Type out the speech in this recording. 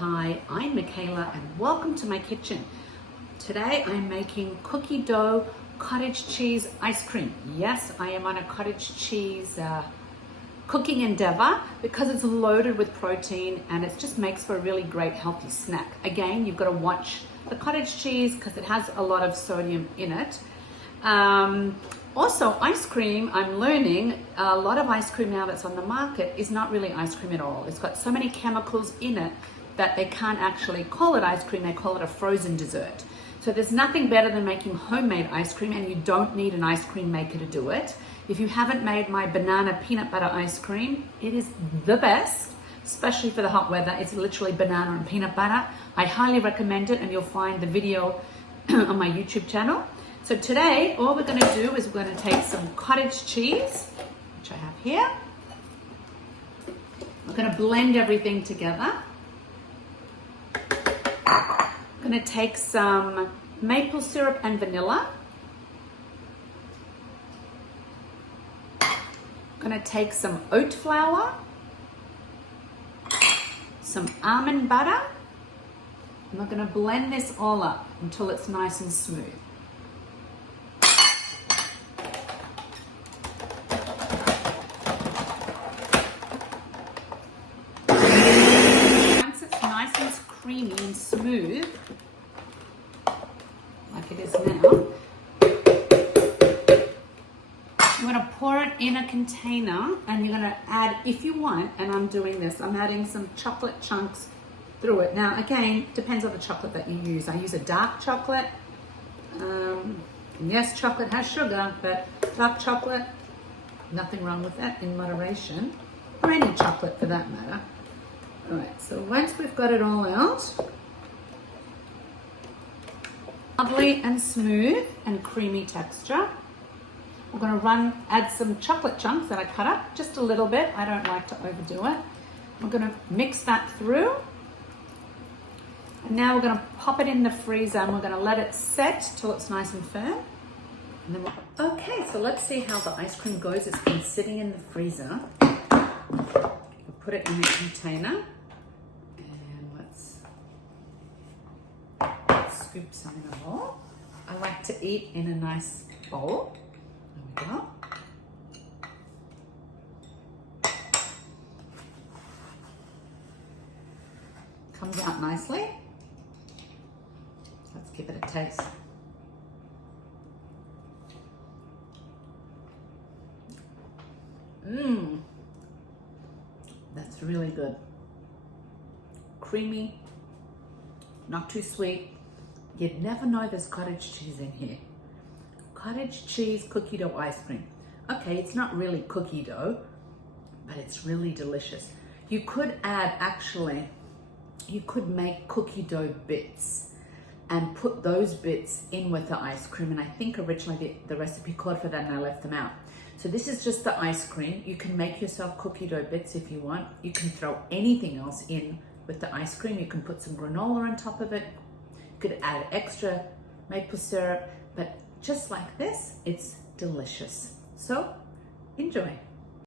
hi, I'm Michaela and welcome to my kitchen. Today I'm making cookie dough cottage cheese ice cream. Yes, I am on a cottage cheese cooking endeavor because it's loaded with protein and it just makes for a really great healthy snack. Again, you've got to watch the cottage cheese because it has a lot of sodium in it. Also, ice cream, I'm learning a lot of ice cream now that's on the market is not really ice cream at all. It's got so many chemicals in it that they can't actually call it ice cream, they call it a frozen dessert. So there's nothing better than making homemade ice cream, and you don't need an ice cream maker to do it. If you haven't made my banana peanut butter ice cream, it is the best, especially for the hot weather. It's literally banana and peanut butter. I highly recommend it, and you'll find the video on my YouTube channel. So today, all we're going to do is we're going to take some cottage cheese, which I have here. We're going to blend everything together. I'm going to take some maple syrup and vanilla. I'm going to take some oat flour, some almond butter, and we're going to blend this all up until it's nice and smooth. Creamy and smooth like it is now, you're going to pour it in a container and you're going to add, if you want, and I'm doing this, I'm adding some chocolate chunks through it. Now again, depends on the chocolate that you use. I use a dark chocolate, and yes, chocolate has sugar, but dark chocolate, nothing wrong with that in moderation, or any chocolate for that matter. All right, so once we've got it all out, lovely and smooth and creamy texture, we're going to add some chocolate chunks that I cut up just a little bit. I don't like to overdo it. We're going to mix that through. And now we're going to pop it in the freezer and we're going to let it set till it's nice and firm. And then okay, so let's see how the ice cream goes. It's been sitting in the freezer. We'll put it in a container. Scoop some in a bowl. I like to eat in a nice bowl. There we go. Comes out nicely. Let's give it a taste. That's really good. Creamy, not too sweet. You'd never know there's cottage cheese in here. Cottage cheese cookie dough ice cream. Okay, it's not really cookie dough, but it's really delicious. You could add, actually, you could make cookie dough bits and put those bits in with the ice cream. And I think originally the recipe called for that and I left them out. So this is just the ice cream. You can make yourself cookie dough bits if you want. You can throw anything else in with the ice cream. You can put some granola on top of it. Could add extra maple syrup, but just like this, it's delicious. So enjoy.